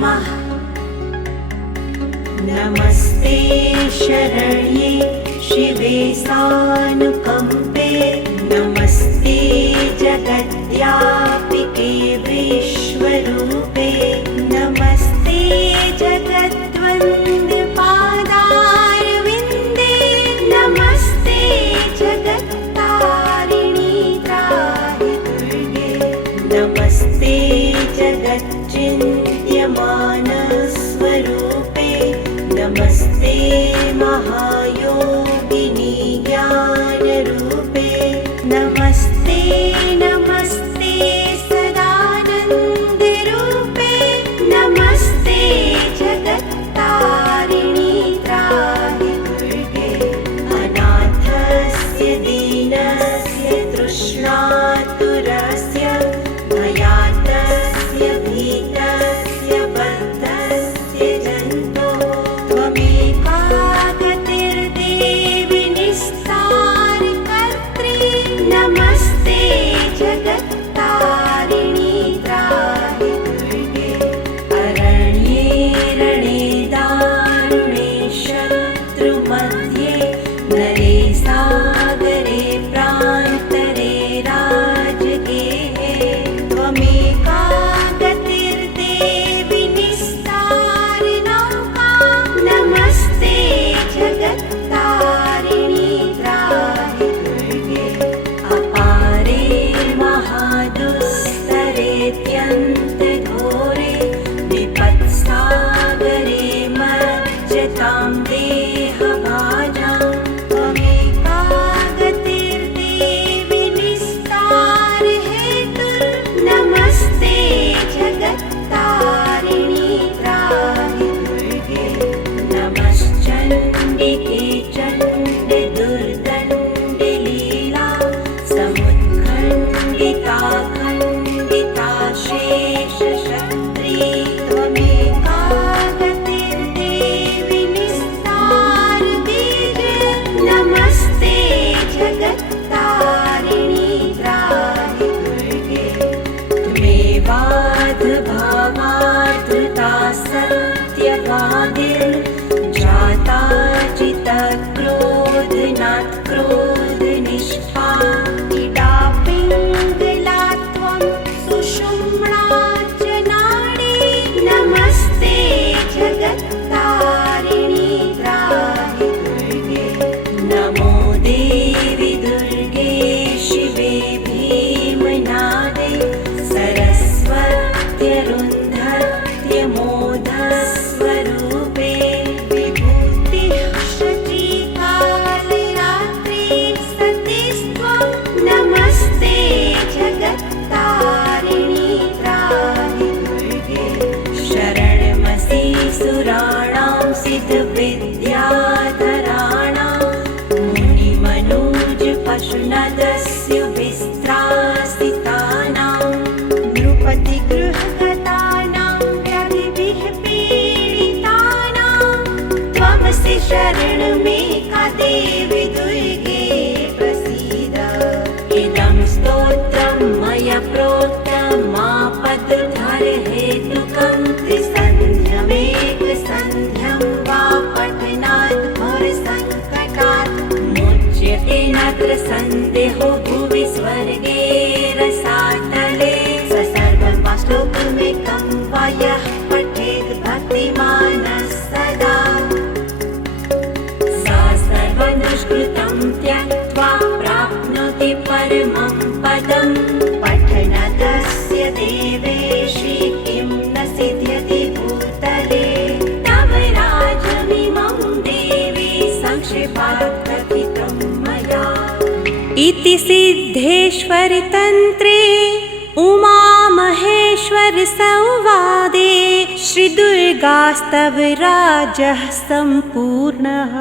नमः। नमस्ते शरण्ये शिवे सानुकम्पे। नमस्ते जगद्व्यापिके विश्वरूपे। नमस्ते जगद्वन्द्यपादारविन्दे। नमस्ते जगत्तारिणी त्राहि दुर्गे। नमस्ते जगच्चिन्त्यमानस्वरूपे। नमस्ते महायोगिनी ज्ञानरूपे। नमस्ते नमस्ते सदानन्दरूपे। नमस्ते जगत्तारिणी त्राहि दुर्गे। अनाथस्य दीनस्य तृष्णातुरस्य भयातस्य भीतस्य बद्धस्य जन्तो त्वमेका गतिर्देवि निस्तारकर्त्री। नमस्ते जगत्तारिणी त्राहि दुर्गे। अरण्ये रणे दारुणे शत्रुमध्ये नरे सागरे प्रान्तरे राजगेहे त्वमेका गतिर्देवि निस्तारनौका। नमस्ते जगत्तारिणी त्राहि दुर्गे। अपारे महादुस्तरेत्यन्तघोरे विपत्सागरे मज्जतां देहभाजां त्वमेका गतिर्देवि निस्तारहेतुर्नमस्ते जगत्तारिणी त्राहि दुर्गे। नमश्चण्डिके चण्डदुर्दण्डे लीला समुत्खण्डिता खण्डिता शेषशक्त्री त्वमेका गतिर्देवि निस्तारबीज। नमस्ते जगत्तारिणी त्राहि दुर्गे। त्वमेवाद्भावाद्धृता सत्यवादिर्जाता चित्तक्रोधनात् क्रोधनिष्ठा। इडा पिङ्गला त्वं सुषुम्ना च नाडी। नमस्ते जगत्तारिणी त्राहि दुर्गे। नमो देवि दुर्गे शिवे भीमनादे सरस्वत्यरुन्धत्यमोधस्वरूपे। विभूतिः शचीकालरात्रि सतीस्त्वं। नमस्ते जगत्तारिणी त्राहि दुर्गे। शरणमसि सुराणां सिद्धविद्याधराणां मुनिमनोज पशुनदस्युभिस्त्रासितानां नृपतिगृहगतानां व्याधिभिः पीडितानां त्वमसि शरणमेका देवि दुर्गे प्रसीद। इदं स्तोत्रं मया प्रोक्तमापदधरहेतुकं त्रिसन्ध्यमेकसन्ध्यं वा पठनात् घोरसङ्कटात् मुच्यते नात्र सन्देहो भुवि स्वर्गे रसातले। स सर्वं श्लोकमेकं वा यः पठेत् भक्तिमानः सदा। सा सर्वं दुष्कृतं त्यक्त्वा प्राप्नोति परमं पदम्। पठनतस्य देवेशि किं न सिद्ध्यति भूतले। तव राजमिमं देवी संक्षेपात् कथितं मया। इति सिद्धेश्वरतन्त्रे उमामहेश्वरसंवादे श्रीदुर्गास्तवराजः सम्पूर्णः।